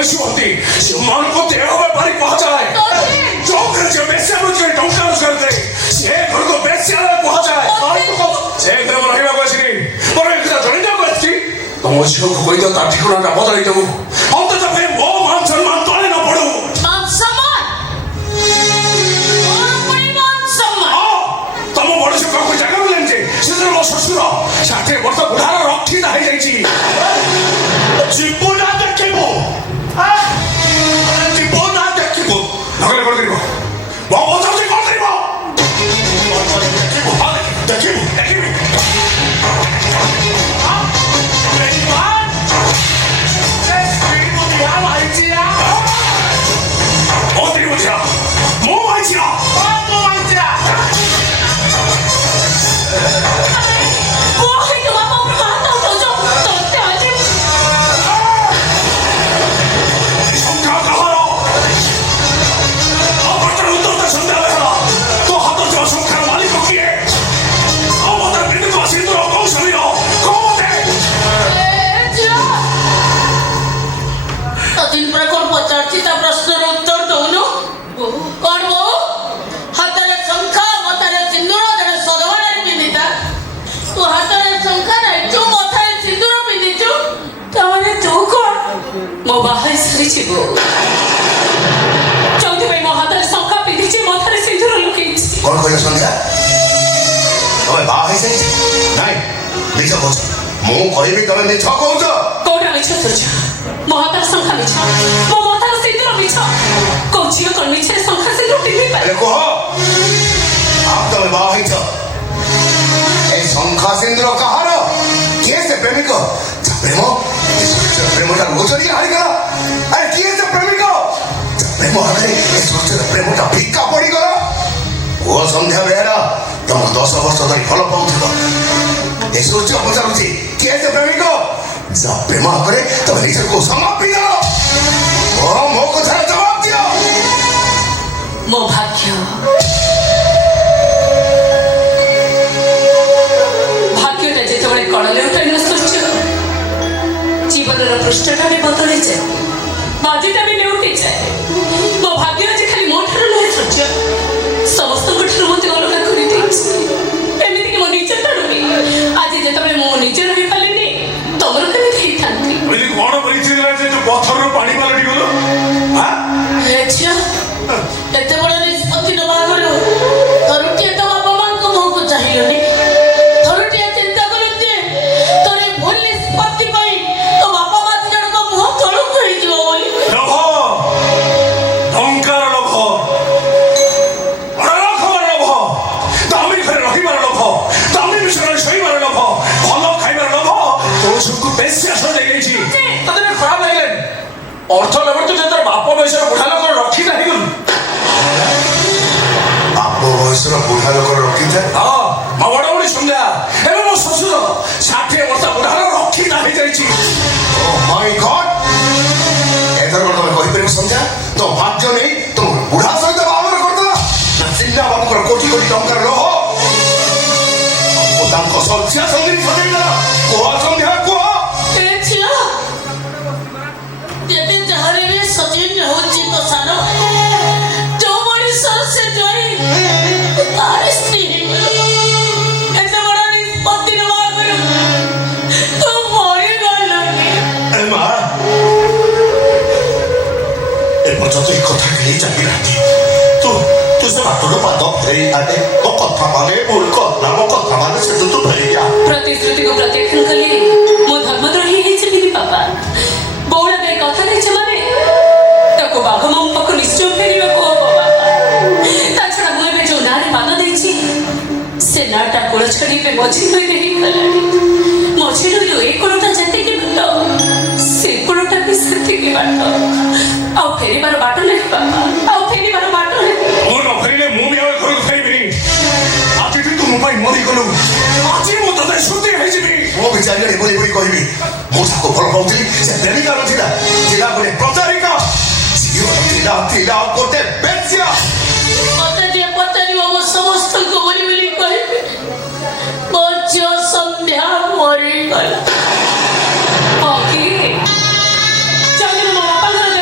ବେଶୀ ହୁଅନ୍ତି ସେମାନଙ୍କୁ ଦେହ ବେପାରୀ କୁହାଯାଏ। ଚୌକରେ ଯେ ବେଶ୍ୟା ରୋଜଗାର ଟଙ୍କା ରୋଜଗାର କରେ ସେ ଘରକୁ ବେଶ୍ୟାଳୟ କୁହାଯାଏ। ସେ ଘରେ ରହିବାକୁ ଆସିନି ମୋର ଏ କଥା ଜଣେଇବାକୁ ଆସିଛି। ତମ ଝିଅକୁ କହିଦିଅ ତା ଠିକଣାଟା ବଦଳେଇ ଦେବୁ ଅନ୍ତତଃ ପାଇଁ ମୋ ମାନ ସମ୍ମାନ ତଳେ ନ ପଡୁ। ତମ ମଣିଷ କାହାକୁ ଜାଗା ମିଳେନି ଯେ ସେ ମୋ ଶ୍ୱଶୁର 60 ବର୍ଷ ବୁଢାର ରକ୍ଷିତା ହେଇଯାଇଛି। ଯିବୁ ନା ଦେଖିବୁ ଯିବୁ ନା ଦେଖିବୁ ନଗଲେ କଣ କରିବ ମୋ ପଚାରୁଛି କଣ କରିବ ଦେଖିବୁ ଦେଖିବୁ 어디 보자 뭐 말이야 뭐 말이야 कौन कहले संध्या तमे बा है सही नाही मिछ कहछ मु कहबी तमे मिछ कहछ कोडा मिछ सोच महातर संख्या मिछ मो महातर सिंदूर मिछ कोची को मिछ संख्या से लुटी नहीं पाए कह आप तमे बा है छ ए संख्या सिंदूर कहार के से प्रेमिक प्रेम प्रेमटा गोचरी हारी गला अरे के से प्रेमिक प्रेम हारे ए सोचर प्रेमटा फिका पड़ी गला ओ संध्या बेरा तुम 10 वर्ष धरी फल पाउथिलो ए सूर्य पचारुची के से प्रेमिक जा प्रेम करे तब निजर को समाप्ति दो ओ मो कथा जवाब दियो मो भाग्य भाग्यटा जेतबळे कळले उठले सूर्य जीवनर पृष्ठटारे बदली जाए बाजीटा भी लेउटी जाए मो भाग्य जे खाली मो ठार नहीं सूर्य समस्त गुठर मते अलग करि देछि एमिति कि मो निजे तडुबी आज जेतबळे मो निजे रहि पालेनी तमर केमि देई थांती बोली कोन परिचितला जे पत्थर पानी पालटी गलो हां अच्छा एते बड़ निष्पत्ति नबा गलो तरुटी तो बाबा मान को मो को चाहिलोनी तरुटी चिंता करते तोरे भूल निष्पत्ति पई तो बाबा मात जण को मुंह तळु होई जिवो बोली लोभ ढंकार लोभ अरखर लोभ दामी घरे रहिबार लोभ दामी बिछानारे शोइबार लोभ भल खाइबार लोभ तो सबको बेश्या सो देगेछि तते खराब लागलेन अर्थ लोभ तो जेतर बाप बयसर बुढा लोक रखी नाही गल बाप बयसर बुढा लोक रखी जा हां मा बड़ बड़ी संध्या एबे मो ससुर 60 वर्ष बुढार रखी नाही जाइछि ओ माय गॉड एतर को तमे कहि परिबो संध्या तो भाग्य नहीं तुम बुढा सहित बाबर करतला ना चिन्ना बाबू को कोटी कोटी टंकार लोह ओ तांको सत्या संगीत फदेला को संध्या को एछिया जेते जहरे रे सचिन होची तो सानो जो बड़ी सर से जोई तारी स्त्री एते बड़ा निष्पत्ति नवा करू तो मरे गल ए मां ए मजा तो एक कथा कही जाबी राती तू से बाटो पाद फेरी आटे तो कथा माने भूल करला मो कथा माने से तू फेरी जा प्रतिश्रुति को प्रत्याख्यान कली मो धर्मद्रोही हे चली पापा बौड़ा बे कथा नै छ माने ताको बाघ मम पको निश्चय फेरिबा को बाबा ता छडा मु बे जो नारी पाद देछि से नाटा कोळ छडी पे मझी में देही खलाडी मझी जो एक कोळटा जते के भट से कोळटा भी सते के बाट आ फेरिबार बाट नै बाबा आ फेरिबार बाट नै ओ न फेरिले मु भी आवे घर फेरिबिनी आज तू मोबाइल मरी गलु आज मु तते सुते है जिबी मो विचार रे बोली बोली कहबी मो ताको फल पाउथली से प्रेमिका नथिला जिला बोले प्रचारिका जीवन तिला गोटे बेस्या मते जे पतरी वो समस्त को बोली बोली कहबी बच्चो संध्या मरी गला ओके चल मो बापा घर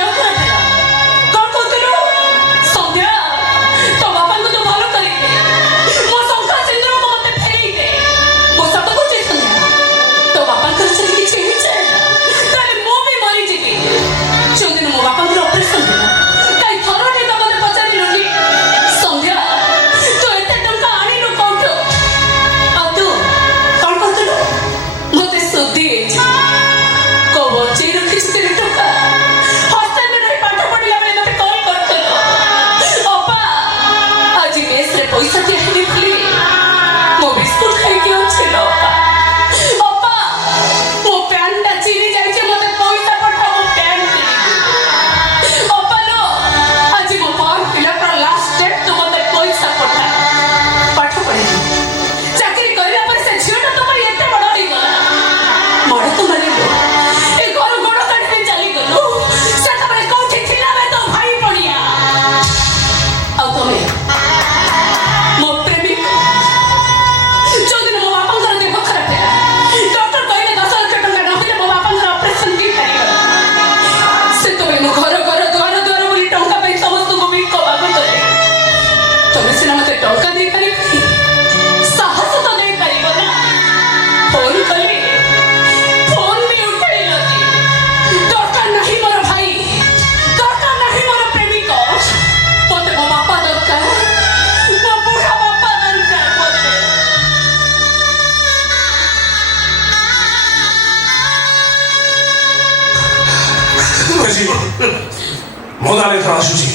ଅଛି ମୁଁ ତାହେଲେ ଏଥର ଆସୁଛି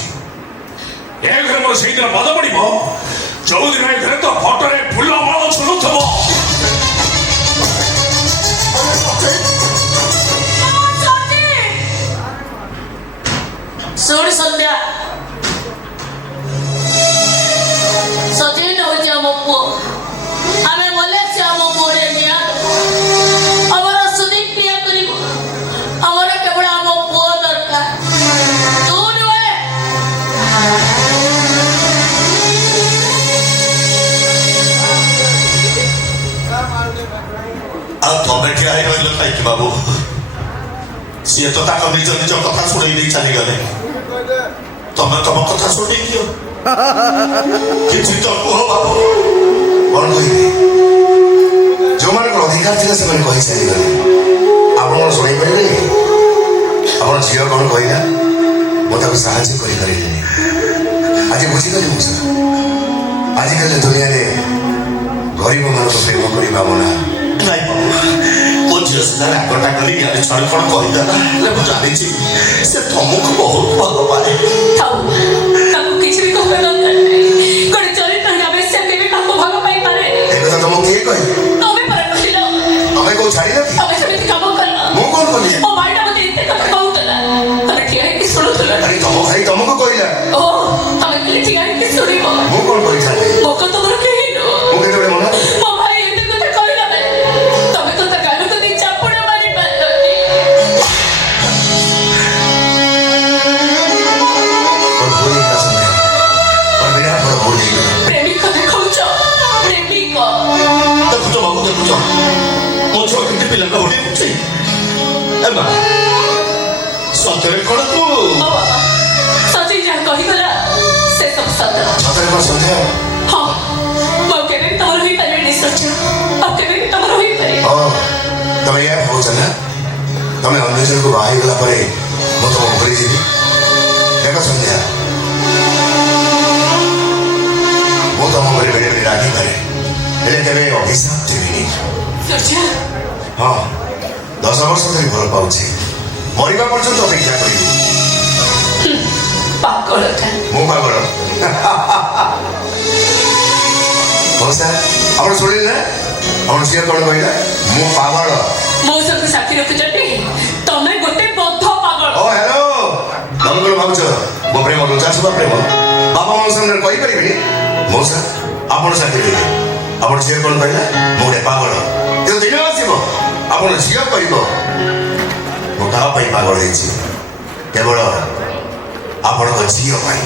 ଏ ଘରେ ମୋର ସେଇଦିନ ପାଦ ପଡ଼ିବ ଯୋଉଦିନ ଏ ଘରେ ତ ଫଟୋରେ ଫୁଲ ମାଳ ଝୁଲୁଥିବ ଶୁଣ ସନ୍ଧ୍ୟା ସଚିନ ହଉଛି ଆମ ପୁଅ ଆମେ ଗଲେ ସେ ଆମ ପୁଅରେ ନିଆଁ ଆମର ସୁଦୀପ କ୍ରିୟା କରିବ ଆମର କେବଳ ଆମ ପୁଅ ଦରକାର ତୁ ନୁହେଁ ଆଉ ତମେ ଠିଆ ହେଇ ରହିଲ କାହିଁକି ବାବୁ ସିଏ ତ ତାଙ୍କ ନିଜ ନିଜ କଥା ଶୁଣେଇ ଦେଇ ଚାଲିଗଲେ ତମେ ତମ କଥା ଶୁଣେଇ ଦିଅ କିଛି ତ କୁହ ବାବୁ କ'ଣ କହିବି ଯୋଉମାନଙ୍କର ଅଧିକାର ଥିଲା ସେମାନେ କହି ଚାଲିଗଲେ ଆପଣ କ'ଣ ଶୁଣାଇ ପାରିବେନି ଆପଣ ଝିଅ କ'ଣ କହିଲା ମୁଁ ତାକୁ ସାହାଯ୍ୟ କରିପାରିଲିନି ଆଜି ବୁଝିଗଲି ମୁଁ ସାର୍ ଆଜିକାଲି ଦୁନିଆରେ ଗରିବମାନଙ୍କୁ ପ୍ରେମ କରିବା ମନା ନାଇଁ ବାବୁ ମୋ ଝିଅ ସିନା ରାଗଟା କରି ଗାଡ଼ି ଛାଡ଼ି କ'ଣ କହିଦେଲା ହେଲେ ମୁଁ ଜାଣିଛି ସେ ତମକୁ ବହୁତ ଭଲ ପାଏ ଥାଉ ତାକୁ କିଛି ବି କହିବା ଦରକାର ନାହିଁ ଗୋଟେ ଚରିତ୍ର ଭାବେ ସେ କେବେ ତାକୁ ଭଲ ପାଇପାରେ ଏ କଥା ତମକୁ କିଏ କହିଲେ ତମେ ପରା କହିଲ ତମେ କୋଉ ଛାଡ଼ିଲ କି ତମେ ସେମିତି କାମ କଲ ମୁଁ କ'ଣ କଲି ମୋ ଭାଇଟା ମତେ ଏତେ କଥା କହୁଥିଲା ତମେ ଠିଆ ହେଇକି ଶୁଣୁଥିଲ ଆରେ ତମ ଭାଇ ତମକୁ କହିଲା ଓ ତମେ ଖାଲି ଠିଆ ହେଇକି ଶୁଣିବ ମୁଁ କ'ଣ କହିଥାନ୍ତି ମୋ କଥା ତମର କେହି ନୁହଁ ମୁଁ କେତେବେଳେ ମନା ମୋ ଭାଇ ଏତେ କଥା କହିଲା ମାନେ ତମେ ତ ତା ଗାଲକୁ ଦେଇ ଚାପୁଡ଼ା ମାରି ପାରିଲନି ମୋର ଭୁଲ ହେଇଗଲା ସନ୍ଧ୍ୟା ମୋର ବିରାଟ ବଡ଼ ଭୁଲ ହେଇଗଲା ପ୍ରେମିକ ଦେଖାଉଛ ପ୍ରେମିକ ଦେଖୁଛ ବାବୁ ଦେଖୁଛ ମୋ ଛୁଆ କେମିତି ପିଲାଟା ଭଳି ହଉଛି ଏ ମା ସତରେ କ'ଣ ତୁ ମୋ ବାବା ସଚିନ ଯାହା କହିଗଲା ସେ ସବୁ ସତ ସତରେ କ'ଣ ସନ୍ଧ୍ୟା ହଁ ମୁଁ କେବେ ବି ତମର ହୋଇପାରିବିନି ସଚିନ ଆଉ କେବେ ବି ତମର ହୋଇପାରିବି ଓ ତମେ ଏହା ଭାବୁଛ ନା ତମେ ଅନ୍ୟ ଜଣକୁ ବାହା ହେଇଗଲା ପରେ ମୁଁ ତମ ଭୁଲିଯିବି ଦେଖ ସନ୍ଧ୍ୟା ମୁଁ ତମ ଉପରେ ବେଳେ ବେଳେ ରାଗିପାରେ ହେଲେ କେବେ ଅଭିଶାପ ଦେବିନି ସୂର୍ଯ୍ୟ ହଁ 10 ବର୍ଷ ଧରି ଭଲ ପାଉଛି ମରିବା ପର୍ଯ୍ୟନ୍ତ ଅପେକ୍ଷା କରିବି ପାଗଳଟା ମୁଁ ପାଗଳ ହଉ ସାର୍ ଆପଣ ଶୁଣିଲେ ନା ଆପଣ ଝିଅ କ'ଣ କହିଲା ମୁଁ ପାଗଳ ମୋ ସହିତ ସାକ୍ଷୀ ରଖୁଛନ୍ତି ତମେ ଗୋଟେ ବଦ୍ଧ ପାଗଳ ଓ ହ୍ୟାଲୋ ତମେ କ'ଣ ଭାବୁଛ ମୋ ପ୍ରେମ ଲୁଚାଛୁପା ପ୍ରେମ ବାପା ମାଙ୍କ ସାମ୍ନାରେ କହିପାରିବିନି ମୋ ସାର୍ ଆପଣ ସାଥି ଦେବେ ଆପଣ ଝିଅ କ'ଣ କହିଲା ମୁଁ ଗୋଟେ ପାଗଳ କିନ୍ତୁ ଦିନ ଆସିବ ଆପଣ ଝିଅ କହିବ ମୁଁ କାହା ପାଇଁ ପାଗଳ ହେଇଛି କେବଳ ଆପଣଙ୍କ ଝିଅ ପାଇଁ